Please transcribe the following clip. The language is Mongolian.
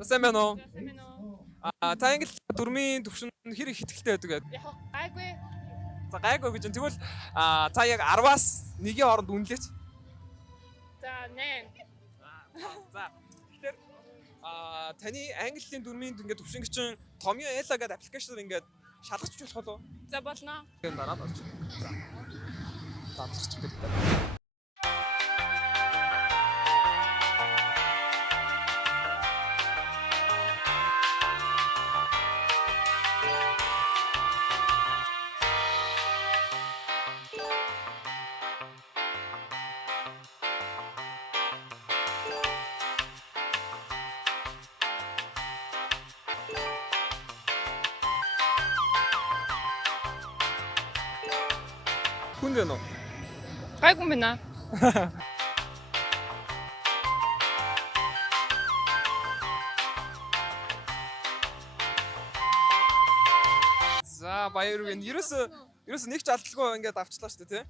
Сайн байна уу? Сайн байна уу? Та англи дөрмийн төвшин хэр их ихтэй байдаг вэ? Яг гайгүй. За гайгүй гэж. Тэгвэл та яг 10-аас 1-ийн хооронд үнэлээч. За 8. За. Тэгэхээр таны английн дөрмийн ингээд төвшингчин Tommy Ella гэдэг аппликейшнээр ингээд шалгаж болох уу? За болно. Тэгээд дараад орчих. За. Дадлах гэдэг. Хүн байна уу? Гайгүй байна. За баяр үргэн. Ерөөсөө нэг ч алдалгүй ингээд авчлаа шүү дээ, тий?